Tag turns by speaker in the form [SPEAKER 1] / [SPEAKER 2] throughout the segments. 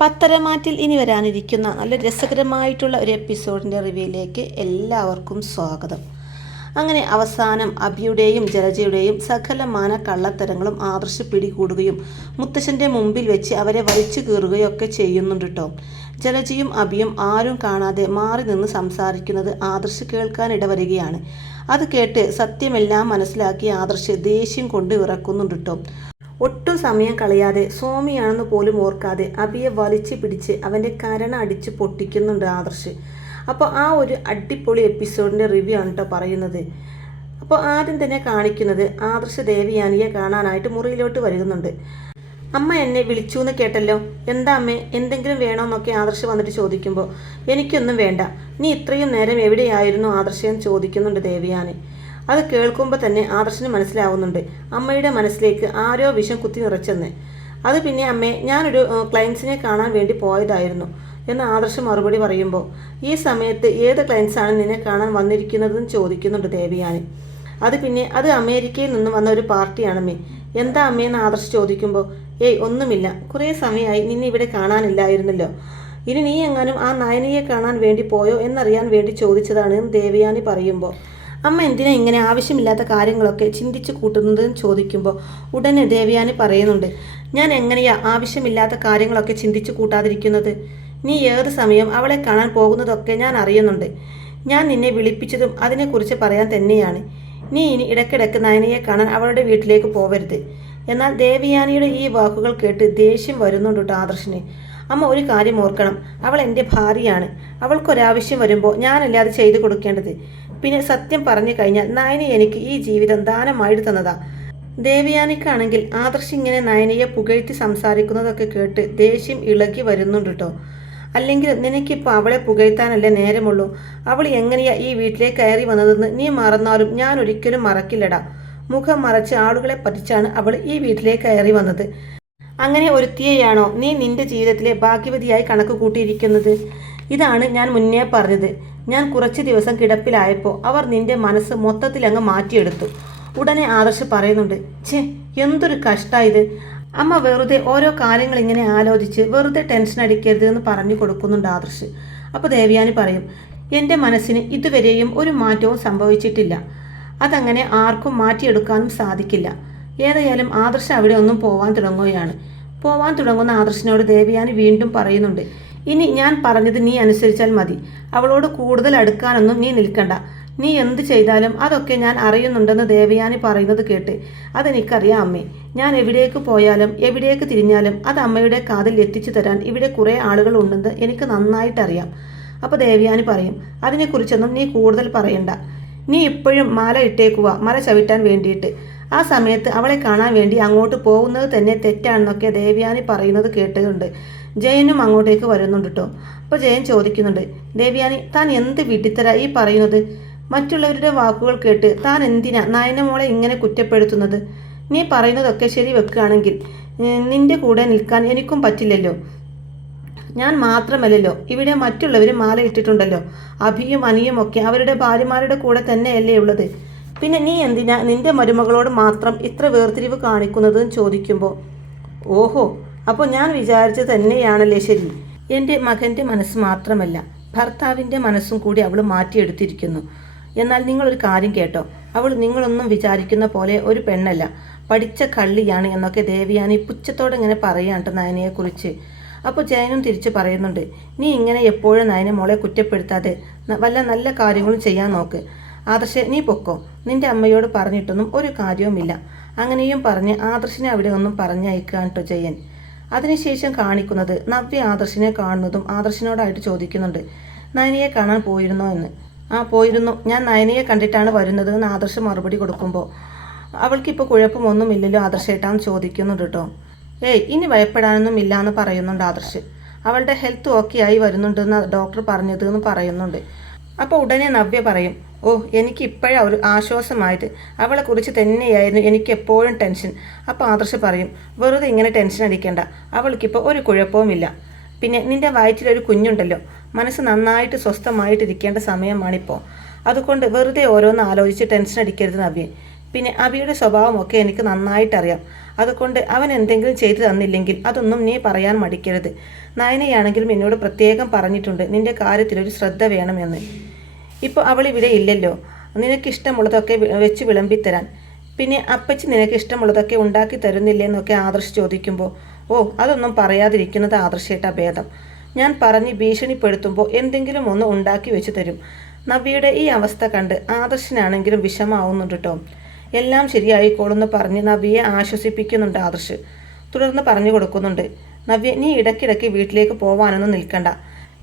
[SPEAKER 1] പത്തരമാറ്റിൽ ഇനി വരാനിരിക്കുന്ന നല്ല രസകരമായിട്ടുള്ള ഒരു എപ്പിസോഡിന്റെ റിവ്യൂയിലേക്ക് എല്ലാവർക്കും സ്വാഗതം. അങ്ങനെ അവസാനം അബിയുടെയും ജലജയുടെയും സകലമാന കള്ളത്തരങ്ങളും ആദർശ പിടികൂടുകയും മുത്തശ്ശന്റെ മുമ്പിൽ വെച്ച് അവരെ വലിച്ചു കീറുകയും ഒക്കെ ചെയ്യുന്നുണ്ട് കേട്ടോ. ജലജയും അബിയും ആരും കാണാതെ മാറി നിന്ന് സംസാരിക്കുന്നത് ആദർശ് കേൾക്കാൻ ഇടവരികയാണ്. അത് കേട്ട് സത്യമെല്ലാം മനസ്സിലാക്കി ആദർശ് ദേഷ്യം കൊണ്ട് ഇറക്കുന്നുണ്ട് കേട്ടോ. ഒട്ടും സമയം കളയാതെ സ്വാമിയാണെന്ന് പോലും ഓർക്കാതെ അബിയെ വലിച്ചു പിടിച്ച് അവന്റെ കരണ അടിച്ച് പൊട്ടിക്കുന്നുണ്ട് ആദർശ്. അപ്പോൾ ആ ഒരു അടിപൊളി എപ്പിസോഡിന്റെ റിവ്യൂ ആണ് കേട്ടോ പറയുന്നത്. അപ്പോൾ ആദ്യം തന്നെ കാണിക്കുന്നത് ആദർശ ദേവിയാനിയെ കാണാനായിട്ട് മുറിയിലോട്ട് വരുന്നുണ്ട്. അമ്മ എന്നെ വിളിച്ചു എന്ന് കേട്ടല്ലോ? എന്താ അമ്മേ എന്തെങ്കിലും വേണമെന്നൊക്കെ ആദർശ് വന്നിട്ട് ചോദിക്കുമ്പോൾ എനിക്കൊന്നും വേണ്ട. നീ ഇത്രയും നേരം എവിടെയായിരുന്നു ആദർശം ചോദിക്കുന്നുണ്ട് ദേവിയാനി. അത് കേൾക്കുമ്പോൾ തന്നെ ആദർശന് മനസ്സിലാവുന്നുണ്ട്. അമ്മയുടെ മനസ്സിലേക്ക് ആരോ വിഷം കുത്തി നിറച്ചെന്ന്. അത് പിന്നെ അമ്മേ ഞാനൊരു ക്ലയൻസിനെ കാണാൻ വേണ്ടി പോയതായിരുന്നു എന്ന് ആദർശ് മറുപടി പറയുമ്പോൾ ഈ സമയത്ത് ഏത് ക്ലയൻസാണ് നിന്നെ കാണാൻ വന്നിരിക്കുന്നതെന്ന് ചോദിക്കുന്നുണ്ട് ദേവിയാനി. അത് പിന്നെ അത് അമേരിക്കയിൽ നിന്നും വന്ന ഒരു പാർട്ടിയാണമ്മേ എന്താ അമ്മയെന്ന് ആദർശ് ചോദിക്കുമ്പോൾ ഏയ് ഒന്നുമില്ല. കുറേ സമയമായി നിന്നെ ഇവിടെ കാണാനില്ലായിരുന്നല്ലോ. ഇനി നീ എങ്ങാനും ആ നയനിയെ കാണാൻ വേണ്ടി പോയോ എന്നറിയാൻ വേണ്ടി ചോദിച്ചതാണ് ദേവയാനി പറയുമ്പോൾ അമ്മ എന്തിനാ ഇങ്ങനെ ആവശ്യമില്ലാത്ത കാര്യങ്ങളൊക്കെ ചിന്തിച്ചു കൂട്ടുന്നതെന്ന് ചോദിക്കുമ്പോൾ ഉടനെ ദേവയാനി പറയുന്നുണ്ട് ഞാൻ എങ്ങനെയാ ആവശ്യമില്ലാത്ത കാര്യങ്ങളൊക്കെ ചിന്തിച്ചു കൂട്ടാതിരിക്കുന്നത്? നീ ഏത് സമയം അവളെ കാണാൻ പോകുന്നതൊക്കെ ഞാൻ അറിയുന്നുണ്ട്. ഞാൻ നിന്നെ വിളിപ്പിച്ചതും അതിനെക്കുറിച്ച് പറയാൻ തന്നെയാണ്. നീ ഇനി ഇടയ്ക്കിടയ്ക്ക് നയനയെ കാണാൻ അവളുടെ വീട്ടിലേക്ക് പോവരുത്. എന്നാൽ ദേവിയാനിയുടെ ഈ വാക്കുകൾ കേട്ട് ദേഷ്യം വരുന്നുണ്ട് കേട്ടോ അമ്മ ഒരു കാര്യം ഓർക്കണം. അവൾ എന്റെ ഭാര്യയാണ്. അവൾക്കൊരാവശ്യം വരുമ്പോൾ ഞാനല്ലേ അത് ചെയ്തു കൊടുക്കേണ്ടത്? പിന്നെ സത്യം പറഞ്ഞു കഴിഞ്ഞാൽ നയന എനിക്ക് ഈ ജീവിതം ദാനമായിട്ട് തന്നതാ. ദേവിയാനിക്കാണെങ്കിൽ ആദർശ് ഇങ്ങനെ നയനയെ പുകഴ്ത്തി സംസാരിക്കുന്നതൊക്കെ കേട്ട് ദേഷ്യം ഇളകി വരുന്നുണ്ട് കേട്ടോ അല്ലെങ്കിൽ നിനക്കിപ്പോൾ അവളെ പുകഴ്ത്താനല്ലേ നേരമുള്ളൂ? അവൾ എങ്ങനെയാ ഈ വീട്ടിലേക്ക് കയറി വന്നതെന്ന് നീ മറന്നാലും ഞാൻ ഒരിക്കലും മറക്കില്ലടാ. മുഖം മറച്ച് ആളുകളെ പറ്റിച്ചാണ് അവൾ ഈ വീട്ടിലേക്ക് കയറി വന്നത്. അങ്ങനെ ഒരുത്തിയെയാണോ നീ നിന്റെ ജീവിതത്തിലെ ഭാഗ്യവതിയായി കണക്ക് കൂട്ടിയിരിക്കുന്നത്? ഇതാണ് ഞാൻ മുന്നേ പറഞ്ഞത്. ഞാൻ കുറച്ച് ദിവസം കിടപ്പിലായപ്പോൾ അവർ നിന്റെ മനസ്സ് മൊത്തത്തിൽ അങ്ങ് മാറ്റിയെടുത്തു. ഉടനെ ആദർശ് പറയുന്നുണ്ട് ഛേ എന്തൊരു കഷ്ടായത് അമ്മ വെറുതെ ഓരോ കാര്യങ്ങൾ ഇങ്ങനെ ആലോചിച്ച് വെറുതെ ടെൻഷൻ അടിക്കരുത് എന്ന് പറഞ്ഞു കൊടുക്കുന്നുണ്ട് ആദർശ്. അപ്പോൾ ദേവ്യാനി പറയും എന്റെ മനസ്സിന് ഇതുവരെയും ഒരു മാറ്റവും സംഭവിച്ചിട്ടില്ല. അതങ്ങനെ ആർക്കും മാറ്റിയെടുക്കാനും സാധിക്കില്ല. ഏതായാലും ആദർശ് അവിടെ ഒന്നും പോവാൻ തുടങ്ങുകയാണ്. പോവാൻ തുടങ്ങുന്ന ആദർശിനോട് ദേവയാനി വീണ്ടും പറയുന്നുണ്ട് ഇനി ഞാൻ പറഞ്ഞത് നീ അനുസരിച്ചാൽ മതി. അവളോട് കൂടുതൽ അടുക്കാനൊന്നും നീ നിൽക്കണ്ട. നീ എന്ത് ചെയ്താലും അതൊക്കെ ഞാൻ അറിയുന്നുണ്ടെന്ന് ദേവയാനി പറയുന്നത് കേട്ട് അതെനിക്കറിയാം അമ്മേ. ഞാൻ എവിടേക്ക് പോയാലും എവിടേക്ക് തിരിഞ്ഞാലും അത് അമ്മയുടെ കാതിൽ എത്തിച്ചു തരാൻ ഇവിടെ കുറേ ആളുകൾ ഉണ്ടെന്ന് എനിക്ക് നന്നായിട്ടറിയാം. അപ്പോൾ ദേവയാനി പറയും അതിനെക്കുറിച്ചൊന്നും നീ കൂടുതൽ പറയണ്ട. നീ ഇപ്പോഴും മാല ഇട്ടേക്കുക മല ചവിട്ടാൻ വേണ്ടിയിട്ട്. ആ സമയത്ത് അവളെ കാണാൻ വേണ്ടി അങ്ങോട്ട് പോകുന്നത് തന്നെ തെറ്റാണെന്നൊക്കെ ദേവ്യാനി പറയുന്നത് കേട്ടുകൊണ്ട് ജയനും അങ്ങോട്ടേക്ക് വരുന്നുണ്ട് കേട്ടോ അപ്പോൾ ജയൻ ചോദിക്കുന്നുണ്ട് ദേവ്യാനി താൻ എന്ത് വിട്ടിത്തര ഈ പറയുന്നത്? മറ്റുള്ളവരുടെ വാക്കുകൾ കേട്ട് താൻ എന്തിനാ നായനമോളെ ഇങ്ങനെ കുറ്റപ്പെടുത്തുന്നത്? നീ പറയുന്നതൊക്കെ ശരി വെക്കുകയാണെങ്കിൽ നിന്റെ കൂടെ നിൽക്കാൻ എനിക്കും പറ്റില്ലല്ലോ. ഞാൻ മാത്രമല്ലല്ലോ ഇവിടെ മറ്റുള്ളവർ മാല ഇട്ടിട്ടുണ്ടല്ലോ അഭിയും അനിയും ഒക്കെ അവരുടെ ഭാര്യമാരുടെ കൂടെ തന്നെയല്ലേ ഉള്ളത്. പിന്നെ നീ എന്തിനാ നിന്റെ മരുമകളോട് മാത്രം ഇത്ര വേർതിരിവ് കാണിക്കുന്നതെന്ന് ചോദിക്കുമ്പോൾ ഓഹോ അപ്പോൾ ഞാൻ വിചാരിച്ചത് തന്നെയാണല്ലേ ശരി? എന്റെ മകന്റെ മനസ്സ് മാത്രമല്ല ഭർത്താവിന്റെ മനസ്സും കൂടി അവൾ മാറ്റിയെടുത്തിരിക്കുന്നു. എന്നാൽ നിങ്ങളൊരു കാര്യം കേട്ടോ അവൾ നിങ്ങളൊന്നും വിചാരിക്കുന്ന പോലെ ഒരു പെണ്ണല്ല പഠിച്ച കള്ളിയാണ് എന്നൊക്കെ ദേവിയാനി പുച്ഛത്തോടെ ഇങ്ങനെ പറയാണ്ട് നയനയെക്കുറിച്ച്. അപ്പോൾ ജയനും തിരിച്ചു പറയുന്നുണ്ട് നീ ഇങ്ങനെ എപ്പോഴും നയനെ മോളെ കുറ്റപ്പെടുത്താതെ വല്ല നല്ല കാര്യങ്ങളും ചെയ്യാൻ നോക്ക്. ആദർശ നീ പൊക്കോ. നിന്റെ അമ്മയോട് പറഞ്ഞിട്ടൊന്നും ഒരു കാര്യവുമില്ല. അങ്ങനെയും പറഞ്ഞ് ആദർശിനെ അവിടെ ഒന്നും പറഞ്ഞയക്കാൻ കേട്ടോ ജയൻ. അതിനുശേഷം കാണിക്കുന്നത് നവ്യ ആദർശിനെ കാണുന്നതും ആദർശിനോടായിട്ട് ചോദിക്കുന്നുണ്ട്. നയനിയെ കാണാൻ പോയിരുന്നോ എന്ന്. ആ പോയിരുന്നു. ഞാൻ നയനിയെ കണ്ടിട്ടാണ് വരുന്നത് എന്ന് ആദർശ് മറുപടി കൊടുക്കുമ്പോൾ അവൾക്കിപ്പോൾ കുഴപ്പമൊന്നുമില്ലല്ലോ ആദർശേട്ടാന്ന് ചോദിക്കുന്നുണ്ട് കേട്ടോ. ഏയ് ഇനി ഭയപ്പെടാനൊന്നും ഇല്ല എന്ന് പറയുന്നുണ്ട് ആദർശ്. അവളുടെ ഹെൽത്ത് ഓക്കെ ആയി വരുന്നുണ്ടെന്ന് ഡോക്ടർ പറഞ്ഞത് എന്ന് പറയുന്നുണ്ട്. അപ്പോൾ ഉടനെ നവ്യ പറയും ഓ എനിക്ക് ഇപ്പോഴാ ഒരു ആശ്വാസമായിട്ട് അവളെക്കുറിച്ച് തന്നെയായിരുന്നു എനിക്ക് എപ്പോഴും ടെൻഷൻ. അപ്പോൾ ആദർശ് പറയും വെറുതെ ഇങ്ങനെ ടെൻഷൻ അടിക്കേണ്ട. അവൾക്കിപ്പോൾ ഒരു കുഴപ്പവുമില്ല. പിന്നെ നിന്റെ വയറ്റിലൊരു കുഞ്ഞുണ്ടല്ലോ. മനസ്സ് നന്നായിട്ട് സ്വസ്ഥമായിട്ടിരിക്കേണ്ട സമയമാണിപ്പോൾ അതുകൊണ്ട് വെറുതെ ഓരോന്ന് ആലോചിച്ച് ടെൻഷൻ അടിക്കരുത് നബി പിന്നെ അബിയുടെ സ്വഭാവമൊക്കെ എനിക്ക് നന്നായിട്ടറിയാം. അതുകൊണ്ട് അവൻ എന്തെങ്കിലും ചെയ്തു തന്നില്ലെങ്കിൽ അതൊന്നും നീ പറയാൻ മടിക്കരുത്. നയനയാണെങ്കിലും എന്നോട് പ്രത്യേകം പറഞ്ഞിട്ടുണ്ട്. നിന്റെ കാര്യത്തിലൊരു ശ്രദ്ധ വേണമെന്ന്. ഇപ്പോൾ അവൾ ഇവിടെ ഇല്ലല്ലോ. നിനക്കിഷ്ടമുള്ളതൊക്കെ വെച്ച് വിളമ്പിത്തരാൻ. പിന്നെ അപ്പച്ചി നിനക്ക് ഇഷ്ടമുള്ളതൊക്കെ ഉണ്ടാക്കി തരുന്നില്ലെന്നൊക്കെ ആദർശ് ചോദിക്കുമ്പോൾ ഓ അതൊന്നും പറയാതിരിക്കുന്നത് ആദർശേട്ട ഭേദം. ഞാൻ പറഞ്ഞ് ഭീഷണിപ്പെടുത്തുമ്പോൾ എന്തെങ്കിലും ഒന്ന് ഉണ്ടാക്കി വെച്ച് തരും. നവ്യയുടെ ഈ അവസ്ഥ കണ്ട് ആദർശിനാണെങ്കിലും വിഷമാവുന്നുണ്ട് കേട്ടോ എല്ലാം ശരിയായിക്കോളെന്ന് പറഞ്ഞ് നവ്യയെ ആശ്വസിപ്പിക്കുന്നുണ്ട് ആദർശ്. തുടർന്ന് പറഞ്ഞു കൊടുക്കുന്നുണ്ട് നവ്യ നീ ഇടയ്ക്കിടയ്ക്ക് വീട്ടിലേക്ക് പോവാനൊന്നും നിൽക്കണ്ട.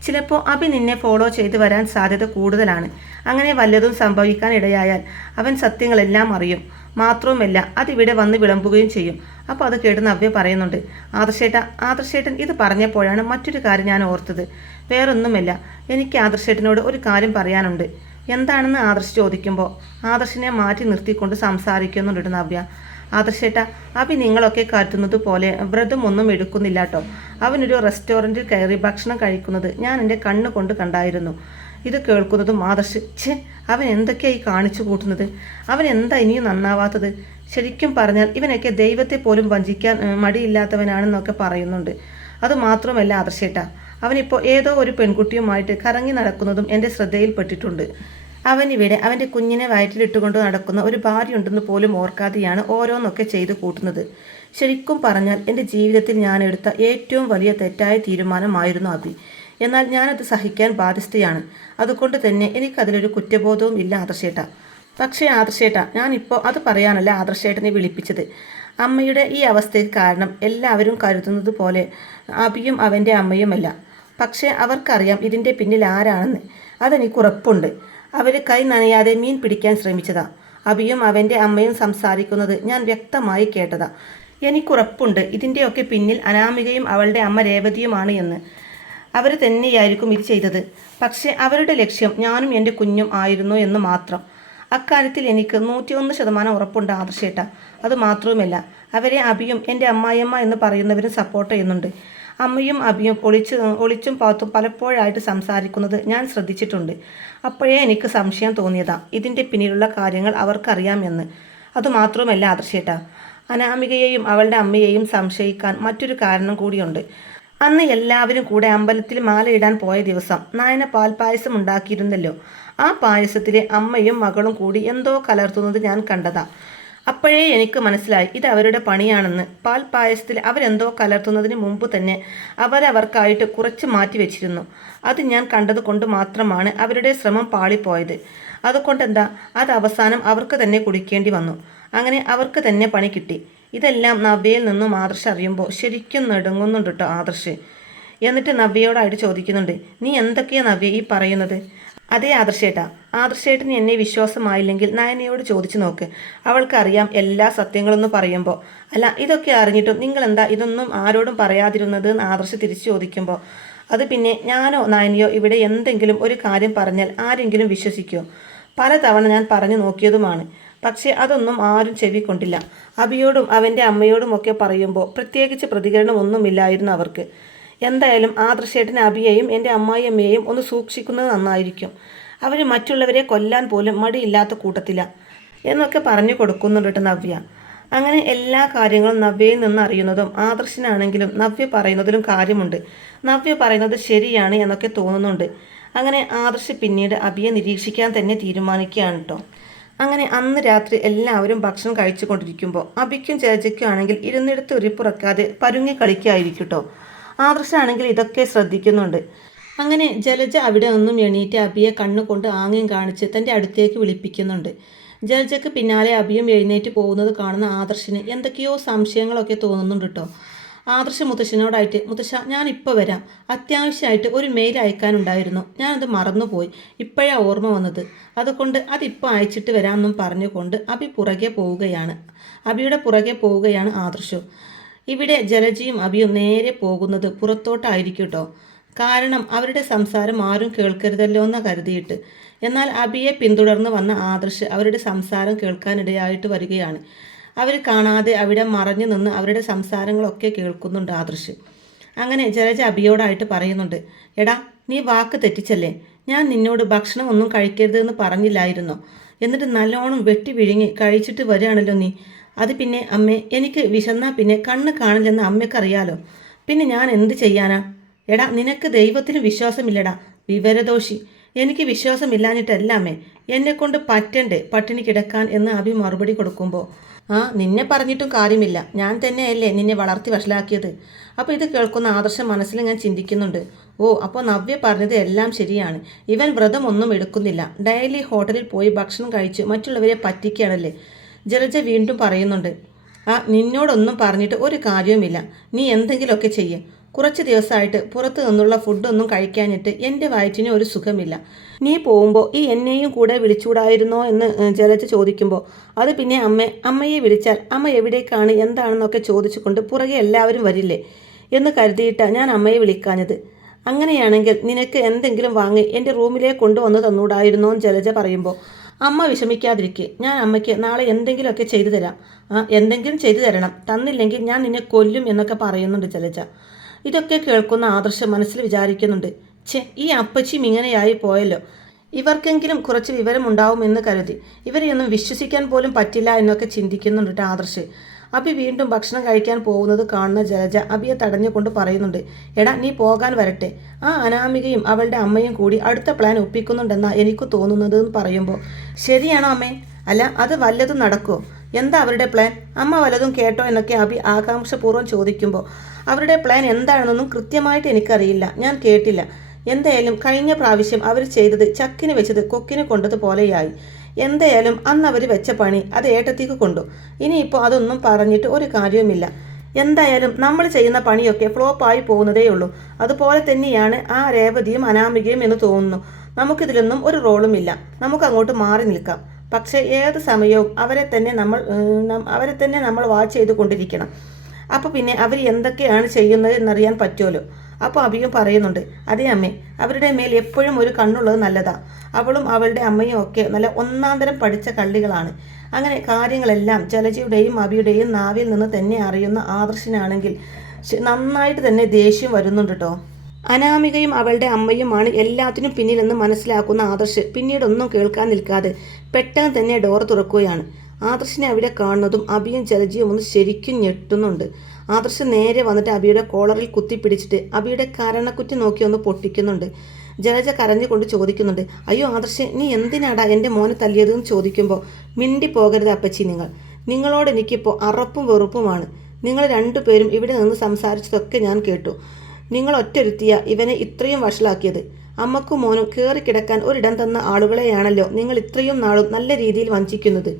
[SPEAKER 1] ചിലപ്പോൾ അഭി നിന്നെ ഫോളോ ചെയ്തു വരാൻ സാധ്യത കൂടുതലാണ്. അങ്ങനെ വല്ലതും സംഭവിക്കാൻ ഇടയായാൽ അവൻ സത്യങ്ങളെല്ലാം അറിയും. മാത്രവുമല്ല അതിവിടെ വന്ന് വിളമ്പുകയും ചെയ്യും. അപ്പോൾ അത് കേട്ട് നവ്യ പറയുന്നുണ്ട് ആദർശേട്ട ആദർശേട്ടൻ ഇത് പറഞ്ഞപ്പോഴാണ് മറ്റൊരു കാര്യം ഞാൻ ഓർത്തത്. വേറൊന്നുമല്ല എനിക്ക് ആദർശേട്ടനോട് ഒരു കാര്യം പറയാനുണ്ട്. എന്താണെന്ന് ആദർശ് ചോദിക്കുമ്പോൾ ആദർശിനെ മാറ്റി നിർത്തിക്കൊണ്ട് സംസാരിക്കുന്നുണ്ട് നവ്യ. ആദർശേട്ട അഭി നിങ്ങളൊക്കെ കാറ്റുന്നത് പോലെ വ്രതമൊന്നും എടുക്കുന്നില്ല കേട്ടോ അവനൊരു റെസ്റ്റോറന്റിൽ കയറി ഭക്ഷണം കഴിക്കുന്നത് ഞാൻ എന്റെ കണ്ണ് കൊണ്ട് കണ്ടായിരുന്നു. ഇത് കേൾക്കുന്നതും ആദർശ് ഛേ അവൻ എന്തൊക്കെയായി കാണിച്ചു കൂട്ടുന്നത്? അവൻ എന്താ ഇനിയും നന്നാവാത്തത്? ശരിക്കും പറഞ്ഞാൽ ഇവനൊക്കെ ദൈവത്തെ പോലും വഞ്ചിക്കാൻ മടിയില്ലാത്തവനാണെന്നൊക്കെ പറയുന്നുണ്ട്. അത് മാത്രമല്ല ആദർശേട്ട അവനിപ്പോൾ ഏതോ ഒരു പെൺകുട്ടിയുമായിട്ട് കറങ്ങി നടക്കുന്നതും എന്റെ ശ്രദ്ധയിൽപ്പെട്ടിട്ടുണ്ട്. അവനിവിടെ അവന്റെ കുഞ്ഞിനെ വയറ്റിലിട്ടുകൊണ്ട് നടക്കുന്ന ഒരു ഭാര്യയുണ്ടെന്ന് പോലും ഓർക്കാതെയാണ് ഓരോന്നൊക്കെ ചെയ്തു കൂട്ടുന്നത്. ശരിക്കും പറഞ്ഞാൽ എന്റെ ജീവിതത്തിൽ ഞാൻ എടുത്ത ഏറ്റവും വലിയ തെറ്റായ തീരുമാനമായിരുന്നു അഭി. എന്നാൽ ഞാനത് സഹിക്കാൻ ബാധ്യസ്ഥയാണ്. അതുകൊണ്ട് തന്നെ എനിക്കതിലൊരു കുറ്റബോധവും ഇല്ല ആദർശേട്ട. പക്ഷേ ആദർശേട്ട ഞാനിപ്പോൾ അത് പറയാനല്ല ആദർശേട്ടനെ വിളിപ്പിച്ചത്. അമ്മയുടെ ഈ അവസ്ഥയ്ക്ക് കാരണം എല്ലാവരും കരുതുന്നത് പോലെ അബിയും അവന്റെ അമ്മയുമല്ല. പക്ഷേ അവർക്കറിയാം ഇതിന്റെ പിന്നിൽ ആരാണെന്ന്. അതെനിക്ക് ഉറപ്പുണ്ട്. അവർ കൈ നനയാതെ മീൻ പിടിക്കാൻ ശ്രമിച്ചതാ. അബിയും അവന്റെ അമ്മയും സംസാരിക്കുന്നത് ഞാൻ വ്യക്തമായി കേട്ടതാ. എനിക്കുറപ്പുണ്ട്. ഇതിന്റെയൊക്കെ പിന്നിൽ അനാമികയും അവളുടെ അമ്മ രേവതിയുമാണ് എന്ന്. അവർ തന്നെയായിരിക്കും ഇത് ചെയ്തത്. പക്ഷേ അവരുടെ ലക്ഷ്യം ഞാനും എന്റെ കുഞ്ഞും ആയിരുന്നു എന്ന് മാത്രം. അക്കാര്യത്തിൽ എനിക്ക് നൂറ്റിയൊന്ന് ശതമാനം ഉറപ്പുണ്ട് ആദർശേട്ട. അത് മാത്രവുമല്ല അവരെ അഭിയും എന്റെ അമ്മായിയമ്മ എന്ന് പറയുന്നവരും സപ്പോർട്ട് ചെയ്യുന്നുണ്ട്. അമ്മയും അബിയും ഒളിച്ച് ഒളിച്ചും പാത്തും പലപ്പോഴായിട്ട് സംസാരിക്കുന്നത് ഞാൻ ശ്രദ്ധിച്ചിട്ടുണ്ട്. അപ്പോഴേ എനിക്ക് സംശയം തോന്നിയതാ. ഇതിന്റെ പിന്നിലുള്ള കാര്യങ്ങൾ അവർക്കറിയാമെന്ന് അതുമാത്രവുമല്ല ആദർശേട്ട. അനാമികയെയും അവളുടെ അമ്മയെയും സംശയിക്കാൻ മറ്റൊരു കാരണം കൂടിയുണ്ട്. അന്ന് എല്ലാവരും കൂടെ അമ്പലത്തിൽ മാലയിടാൻ പോയ ദിവസം നായന പാൽപായസം ഉണ്ടാക്കിയിരുന്നല്ലോ. ആ പായസത്തിലെ അമ്മയും മകളും കൂടി എന്തോ കലർത്തുന്നത് ഞാൻ കണ്ടതാ. അപ്പോഴേ എനിക്ക് മനസ്സിലായി ഇത് അവരുടെ പണിയാണെന്ന്. പാൽ പായസത്തിൽ അവരെന്തോ കലർത്തുന്നതിന് മുമ്പ് തന്നെ അവരവർക്കായിട്ട് കുറച്ച് മാറ്റി വെച്ചിരുന്നു. അത് ഞാൻ കണ്ടത് കൊണ്ട് മാത്രമാണ് അവരുടെ ശ്രമം പാളിപ്പോയത്. അതുകൊണ്ടെന്താ അത് അവസാനം അവർക്ക് തന്നെ കുടിക്കേണ്ടി വന്നു. അങ്ങനെ അവർക്ക് തന്നെ പണി കിട്ടി. ഇതെല്ലാം നവ്യയിൽ നിന്നും ആദർശ് അറിയുമ്പോൾ ശരിക്കും നെടുങ്ങുന്നുണ്ട് കേട്ടോ ആദർശ്. എന്നിട്ട് നവ്യയോടായിട്ട് ചോദിക്കുന്നുണ്ട് നീ എന്തൊക്കെയാണ് നവ്യ ഈ പറയുന്നത്? അതേ ആദർശേട്ടാ. ആദർശേട്ടന് എന്നെ വിശ്വാസമായില്ലെങ്കിൽ നയനയോട് ചോദിച്ചു നോക്ക്. അവൾക്കറിയാം എല്ലാ സത്യങ്ങളെന്ന് പറയുമ്പോൾ അല്ല ഇതൊക്കെ അറിഞ്ഞിട്ടും നിങ്ങൾ എന്താ ഇതൊന്നും ആരോടും പറയാതിരുന്നത് എന്ന് ആദർശ് തിരിച്ചു ചോദിക്കുമ്പോൾ അത് പിന്നെ ഞാനോ നയനയോ ഇവിടെ എന്തെങ്കിലും ഒരു കാര്യം പറഞ്ഞാൽ ആരെങ്കിലും വിശ്വസിക്കുമോ പലതവണ ഞാൻ പറഞ്ഞു നോക്കിയതുമാണ്. പക്ഷേ അതൊന്നും ആരും ചെവിക്കൊണ്ടില്ല അബിയോടും അവന്റെ അമ്മയോടും ഒക്കെ പറയുമ്പോൾ പ്രത്യേകിച്ച് പ്രതികരണമൊന്നുമില്ലായിരുന്നു അവർക്ക്. എന്തായാലും ആദർശേട്ടൻ അബിയെയും എന്റെ അമ്മായിയമ്മയെയും ഒന്ന് സൂക്ഷിക്കുന്നത് നന്നായിരിക്കും. അവർ മറ്റുള്ളവരെ കൊല്ലാൻ പോലും മടിയില്ലാത്ത കൂട്ടത്തില. എന്നൊക്കെ പറഞ്ഞു കൊടുക്കുന്നുണ്ട് കേട്ടോ നവ്യ. അങ്ങനെ എല്ലാ കാര്യങ്ങളും നവ്യയിൽ നിന്ന് അറിയുന്നതും ആദർശനാണെങ്കിലും നവ്യ പറയുന്നതിലും കാര്യമുണ്ട്. നവ്യ പറയുന്നത് ശരിയാണ് എന്നൊക്കെ തോന്നുന്നുണ്ട്. അങ്ങനെ ആദർശ് പിന്നീട് അബിയെ നിരീക്ഷിക്കാൻ തന്നെ തീരുമാനിക്കുകയാണ് കേട്ടോ. അങ്ങനെ അന്ന് രാത്രി എല്ലാവരും ഭക്ഷണം കഴിച്ചു കൊണ്ടിരിക്കുമ്പോൾ അബിക്കും ചേച്ചയ്ക്കും ആണെങ്കിൽ ഇരുന്നിടത്ത് ഉരിപ്പുറക്കാതെ പരുങ്ങി കളിക്കായിരിക്കും കേട്ടോ. ആദർശാണെങ്കിൽ ഇതൊക്കെ ശ്രദ്ധിക്കുന്നുണ്ട്. അങ്ങനെ ജലജ അവിടെ ഒന്നും എണീറ്റ് അബിയെ കണ്ണുകൊണ്ട് ആംഗ്യം കാണിച്ച് തന്റെ അടുത്തേക്ക് വിളിപ്പിക്കുന്നുണ്ട്. ജലജയ്ക്ക് പിന്നാലെ അബിയും എഴുന്നേറ്റ് പോകുന്നത് കാണുന്ന ആദർശിന് എന്തൊക്കെയോ സംശയങ്ങളൊക്കെ തോന്നുന്നുണ്ട് കേട്ടോ ആദർശ മുത്തശ്ശനോടായിട്ട് മുത്തശ്ശ ഞാൻ ഇപ്പോൾ വരാം. അത്യാവശ്യമായിട്ട് ഒരു മെയിൽ അയക്കാനുണ്ടായിരുന്നു. ഞാനത് മറന്നുപോയി. ഇപ്പോഴാണ് ഓർമ്മ വന്നത്. അതുകൊണ്ട് അതിപ്പോൾ അയച്ചിട്ട് വരാമെന്നും പറഞ്ഞുകൊണ്ട് അബി പുറകെ പോവുകയാണ്. അബിയുടെ പുറകെ പോവുകയാണ് ആദർശവും ഇവിടെ ജലജിയും അഭിയും നേരെ പോകുന്നത് പുറത്തോട്ടായിരിക്കും കാരണം അവരുടെ സംസാരം ആരും കേൾക്കരുതല്ലോ എന്ന് കരുതിയിട്ട്. എന്നാൽ അബിയെ പിന്തുടർന്ന് വന്ന ആദർശ് അവരുടെ സംസാരം കേൾക്കാനിടയായിട്ട് വരികയാണ്. അവർ കാണാതെ അവിടെ മറഞ്ഞു നിന്ന് അവരുടെ സംസാരങ്ങളൊക്കെ കേൾക്കുന്നുണ്ട് ആദർശ്. അങ്ങനെ ജലജ അബിയോടായിട്ട് പറയുന്നുണ്ട് എടാ നീ വാക്ക് തെറ്റിച്ചല്ലേ? ഞാൻ നിന്നോട് ഭക്ഷണം ഒന്നും കഴിക്കരുത് എന്ന് പറഞ്ഞില്ലായിരുന്നോ? എന്നിട്ട് നല്ലോണം വെട്ടി വിഴുങ്ങി കഴിച്ചിട്ട് വരികയാണല്ലോ നീ. അത് പിന്നെ അമ്മേ എനിക്ക് വിശന്നാ പിന്നെ കണ്ണ് കാണില്ലെന്ന് അമ്മയ്ക്കറിയാലോ. പിന്നെ ഞാൻ എന്ത് ചെയ്യാനാ? എടാ നിനക്ക് ദൈവത്തിന് വിശ്വാസമില്ലടാ. വിവരദോഷി. എനിക്ക് വിശ്വാസമില്ലാഞ്ഞിട്ടല്ല അമ്മേ എന്നെ കൊണ്ട് പറ്റണ്ടേ പട്ടിണി കിടക്കാൻ എന്ന് അഭി മറുപടി കൊടുക്കുമ്പോൾ ആ നിന്നെ പറഞ്ഞിട്ടും കാര്യമില്ല. ഞാൻ തന്നെയല്ലേ നിന്നെ വളർത്തി വഷളാക്കിയത്. അപ്പോൾ ഇത് കേൾക്കുന്ന ആദർശം മനസ്സിൽ ഞാൻ ചിന്തിക്കുന്നുണ്ട്. ഓ അപ്പോൾ നവ്യ പറഞ്ഞത് എല്ലാം ശരിയാണ്. ഇവൻ വ്രതമൊന്നും എടുക്കുന്നില്ല. ഡെയിലി ഹോട്ടലിൽ പോയി ഭക്ഷണം കഴിച്ച് മറ്റുള്ളവരെ പറ്റിക്കുകയാണല്ലേ. ജലജ വീണ്ടും പറയുന്നുണ്ട് ആ നിന്നോടൊന്നും പറഞ്ഞിട്ട് ഒരു കാര്യവുമില്ല. നീ എന്തെങ്കിലുമൊക്കെ ചെയ്യ്. കുറച്ച് ദിവസമായിട്ട് പുറത്തു നിന്നുള്ള ഫുഡൊന്നും കഴിക്കാനിട്ട് എന്റെ വയറ്റിന് ഒരു സുഖമില്ല. നീ പോകുമ്പോൾ ഈ എന്നെയും കൂടെ വിളിച്ചുകൂടായിരുന്നോ എന്ന് ജലജ ചോദിക്കുമ്പോൾ അത് പിന്നെ അമ്മ അമ്മയെ വിളിച്ചാൽ അമ്മ എവിടേക്കാണ് എന്താണെന്നൊക്കെ ചോദിച്ചുകൊണ്ട് പുറകെ എല്ലാവരും വരില്ലേ? എന്ന് കരുതിയിട്ടാണ് ഞാൻ അമ്മയെ വിളിക്കാഞ്ഞത്. അങ്ങനെയാണെങ്കിൽ നിനക്ക് എന്തെങ്കിലും വാങ്ങി എന്റെ റൂമിലേക്ക് കൊണ്ടുവന്ന് തന്നൂടായിരുന്നോ? എന്ന് ജലജ പറയുമ്പോൾ അമ്മ വിഷമിക്കാതിരിക്കെ. ഞാൻ അമ്മയ്ക്ക് നാളെ എന്തെങ്കിലുമൊക്കെ ചെയ്തു തരാം. എന്തെങ്കിലും ചെയ്തു തരണം. തന്നില്ലെങ്കിൽ ഞാൻ നിന്നെ കൊല്ലും എന്നൊക്കെ പറയുന്നുണ്ട് ജലജ. ഇതൊക്കെ കേൾക്കുന്ന ആദർശം മനസ്സിൽ വിചാരിക്കുന്നുണ്ട്. ചെ ഈ അപ്പച്ചിയും ഇങ്ങനെയായി പോയല്ലോ. ഇവർക്കെങ്കിലും കുറച്ച് വിവരമുണ്ടാവുമെന്ന് കരുതി. ഇവരെയൊന്നും വിശ്വസിക്കാൻ പോലും പറ്റില്ല എന്നൊക്കെ ചിന്തിക്കുന്നുണ്ട് ആദർശ്. അഭി വീണ്ടും ഭക്ഷണം കഴിക്കാൻ പോകുന്നത് കാണുന്ന ജലജ അഭിയെ തടഞ്ഞുകൊണ്ട് പറയുന്നുണ്ട് എടാ നീ പോകാൻ വരട്ടെ. ആ അനാമികയും അവളുടെ അമ്മയും കൂടി അടുത്ത പ്ലാൻ ഒപ്പിക്കുന്നുണ്ടെന്നാ എനിക്ക് തോന്നുന്നത് എന്ന് പറയുമ്പോൾ ശരിയാണോ അമ്മേ? അല്ല അത് വല്ലതും നടക്കുമോ എന്താ അവരുടെ പ്ലാൻ അമ്മ വല്ലതും കേട്ടോ? എന്നൊക്കെ അഭി ആകാംക്ഷപൂർവം ചോദിക്കുമ്പോൾ അവരുടെ പ്ലാൻ എന്താണെന്നൊന്നും കൃത്യമായിട്ട് എനിക്കറിയില്ല. ഞാൻ കേട്ടില്ല. എന്തായാലും കഴിഞ്ഞ പ്രാവശ്യം അവർ ചെയ്തത് ചക്കിന് വെച്ചത് കൊക്കിന് കൊണ്ടതുപോലെയായി. എന്തായാലും അന്ന് അവർ വെച്ച പണി അത് ഏട്ടത്തേക്ക് കൊണ്ടു. ഇനിയിപ്പോൾ അതൊന്നും പറഞ്ഞിട്ട് ഒരു കാര്യവുമില്ല. എന്തായാലും നമ്മൾ ചെയ്യുന്ന പണിയൊക്കെ ഫ്ലോപ്പായി പോകുന്നതേ ഉള്ളൂ. അതുപോലെ തന്നെയാണ് ആ രേവതിയും അനാമികയും എന്ന് തോന്നുന്നു. നമുക്കിതിലൊന്നും ഒരു റോളും ഇല്ല നമുക്ക് അങ്ങോട്ട് മാറി നിൽക്കാം. പക്ഷേ ഏത് സമയവും അവരെ തന്നെ നമ്മൾ അവരെ തന്നെ നമ്മൾ വാച്ച് ചെയ്തുകൊണ്ടിരിക്കണം. അപ്പോൾ പിന്നെ അവർ എന്തൊക്കെയാണ് ചെയ്യുന്നത് എന്നറിയാൻ പറ്റുമല്ലോ. അപ്പോൾ അഭിയും പറയുന്നുണ്ട് അതേ അമ്മേ അവരുടെ മേൽ എപ്പോഴും ഒരു കണ്ണുള്ളത് നല്ലതാ. അവളും അവളുടെ അമ്മയും ഒക്കെ നല്ല ഒന്നാന്തരം പഠിച്ച കള്ളികളാണ്. അങ്ങനെ കാര്യങ്ങളെല്ലാം ചലജിയുടെയും അഭിയുടെയും നാവിൽ നിന്ന് തന്നെ അറിയുന്ന ആദർശനാണെങ്കിൽ നന്നായിട്ട് തന്നെ ദേഷ്യം വരുന്നുണ്ട് കേട്ടോ അനാമികയും അവളുടെ അമ്മയുമാണ് എല്ലാത്തിനും പിന്നിലെന്ന് മനസ്സിലാക്കുന്ന ആദർശ് പിന്നീടൊന്നും കേൾക്കാൻ നിൽക്കാതെ പെട്ടെന്ന് തന്നെ ഡോർ തുറക്കുകയാണ്. ആദർശിനെ അവിടെ കാണുന്നതും അബിയും ജലജിയും ഒന്ന് ശരിക്കും ഞെട്ടുന്നുണ്ട്. ആദർശ് നേരെ വന്നിട്ട് അബിയുടെ കോളറിൽ കുത്തിപ്പിടിച്ചിട്ട് അബിയുടെ കരണക്കുറ്റി നോക്കി ഒന്ന് പൊട്ടിക്കുന്നുണ്ട്. ജലജ കരഞ്ഞുകൊണ്ട് ചോദിക്കുന്നുണ്ട് അയ്യോ ആദർശ് നീ എന്തിനാടാ എന്റെ മോനെ തല്ലിയത് എന്ന് ചോദിക്കുമ്പോൾ മിണ്ടി പോകരുത് അപ്പച്ചി നിങ്ങൾ. നിങ്ങളോട് എനിക്കിപ്പോൾ അറപ്പും വെറുപ്പുമാണ്. നിങ്ങൾ രണ്ടുപേരും ഇവിടെ നിന്ന് സംസാരിച്ചതൊക്കെ ഞാൻ കേട്ടു. നിങ്ങൾ ഒറ്റൊരുത്തിയ ഇവനെ ഇത്രയും വഷളാക്കിയത്. അമ്മക്കും മോനും കയറി കിടക്കാൻ ഒരിടം തന്ന ആളുകളെയാണല്ലോ നിങ്ങൾ ഇത്രയും നാളും നല്ല രീതിയിൽ വഞ്ചിക്കുന്നത്.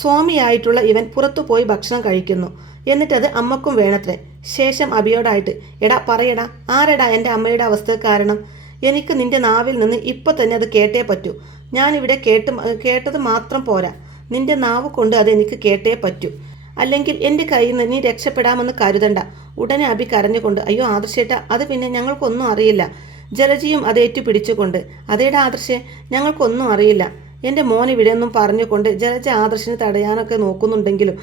[SPEAKER 1] സ്വാമിയായിട്ടുള്ള ഇവൻ പുറത്തുപോയി ഭക്ഷണം കഴിക്കുന്നു. എന്നിട്ടത് അമ്മക്കും വേണത്രേ. ശേഷം അബിയോടായിട്ട് എടാ പറയടാ ആരെടാ എന്റെ അമ്മയുടെ അവസ്ഥ കാരണം? എനിക്ക് നിന്റെ നാവിൽ നിന്ന് ഇപ്പം തന്നെ അത് കേട്ടേ പറ്റൂ. ഞാനിവിടെ കേട്ട് കേട്ടത് മാത്രം പോരാ. നിന്റെ നാവ് കൊണ്ട് അത് എനിക്ക് കേട്ടേ പറ്റൂ. അല്ലെങ്കിൽ എന്റെ കയ്യിൽ നിന്ന് നീ രക്ഷപ്പെടാമെന്ന് കരുതണ്ട. ഉടനെ അബി കരഞ്ഞുകൊണ്ട് അയ്യോ ആദർശേട്ട അത് പിന്നെ ഞങ്ങൾക്കൊന്നും അറിയില്ല. ജലജിയും അതേറ്റു പിടിച്ചുകൊണ്ട് അതേടാ ആദർശേ ഞങ്ങൾക്കൊന്നും അറിയില്ല. എന്റെ മോൻ ഇവിടെയൊന്നും പറഞ്ഞുകൊണ്ട് ജലജ ആദർശിനെ തടയാനൊക്കെ നോക്കുന്നുണ്ടെങ്കിലും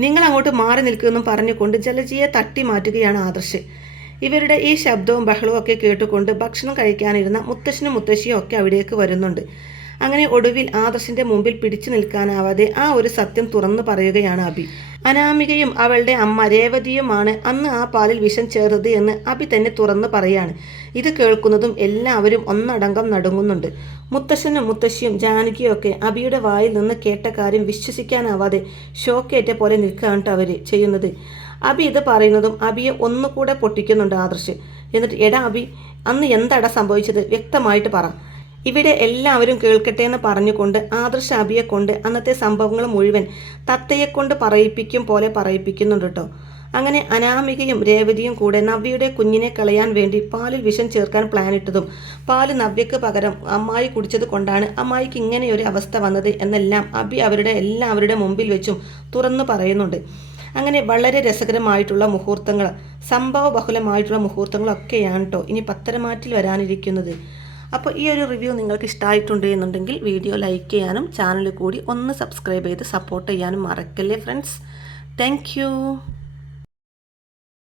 [SPEAKER 1] നിങ്ങൾ അങ്ങോട്ട് മാറി നിൽക്കുമെന്നും പറഞ്ഞുകൊണ്ട് ജലജിയെ തട്ടി മാറ്റുകയാണ് ആദർശ്. ഇവരുടെ ഈ ശബ്ദവും ബഹളവും ഒക്കെ കേട്ടുകൊണ്ട് ഭക്ഷണം കഴിക്കാനിരുന്ന മുത്തശ്ശനും മുത്തശ്ശിയും ഒക്കെ അവിടേക്ക് വരുന്നുണ്ട്. അങ്ങനെ ഒടുവിൽ ആദർശിന്റെ മുമ്പിൽ പിടിച്ചു നിൽക്കാനാവാതെ ആ ഒരു സത്യം തുറന്നു പറയുകയാണ് അബി അനാമികയും അവളുടെ അമ്മ രേവതിയുമാണ് അന്ന് ആ പാലിൽ വിഷം ചേർത്തത് എന്ന് അബി തന്നെ തുറന്ന് പറയാണ്. ഇത് കേൾക്കുന്നതും എല്ലാവരും ഒന്നടങ്കം നടുങ്ങുന്നുണ്ട്. മുത്തശ്ശനും മുത്തശ്ശിയും ജാനകിയൊക്കെ അബിയുടെ വായിൽ നിന്ന് കേട്ട കാര്യം വിശ്വസിക്കാനാവാതെ ഷോക്കേറ്റ പോലെ നിൽക്കുകയാണ് അവർ ചെയ്യുന്നത്. അബി ഇത് പറയുന്നതും അബിയെ ഒന്നുകൂടെ പൊട്ടിക്കുന്നുണ്ട് ആദർശ്. എന്നിട്ട് എടാ അബി അന്ന് എന്താടാ സംഭവിച്ചത്? വ്യക്തമായിട്ട് പറ. ഇവിടെ എല്ലാവരും കേൾക്കട്ടെ എന്ന് പറഞ്ഞുകൊണ്ട് ആദർശ അബിയെ കൊണ്ട് അന്നത്തെ സംഭവങ്ങൾ മുഴുവൻ തത്തയെ കൊണ്ട് പറയിപ്പിക്കും പോലെ പറയിപ്പിക്കുന്നുണ്ട് കേട്ടോ അങ്ങനെ അനാമികയും രേവതിയും കൂടെ നവ്യയുടെ കുഞ്ഞിനെ കളയാൻ വേണ്ടി പാലിൽ വിഷം ചേർക്കാൻ പ്ലാൻ ഇട്ടതും പാൽ നവ്യക്ക് പകരം അമ്മായി കുടിച്ചത് കൊണ്ടാണ് അമ്മായിക്ക് ഇങ്ങനെ ഒരു അവസ്ഥ വന്നത് എന്നെല്ലാം അബി അവരുടെ എല്ലാവരുടെ മുമ്പിൽ വെച്ചും തുറന്നു പറയുന്നുണ്ട്. അങ്ങനെ വളരെ രസകരമായിട്ടുള്ള മുഹൂർത്തങ്ങൾ സംഭവ ബഹുലമായിട്ടുള്ള മുഹൂർത്തങ്ങളൊക്കെയാണ് കേട്ടോ ഇനി പത്തരമാറ്റിൽ വരാനിരിക്കുന്നത്. അപ്പോൾ ഈ ഒരു റിവ്യൂ നിങ്ങൾക്ക് ഇഷ്ടമായിട്ടുണ്ട് എന്നുണ്ടെങ്കിൽ വീഡിയോ ലൈക്ക് ചെയ്യാനും ചാനൽ കൂടി ഒന്ന് സബ്സ്ക്രൈബ് ചെയ്ത് സപ്പോർട്ട് ചെയ്യാനും മറക്കല്ലേ ഫ്രണ്ട്സ് താങ്ക്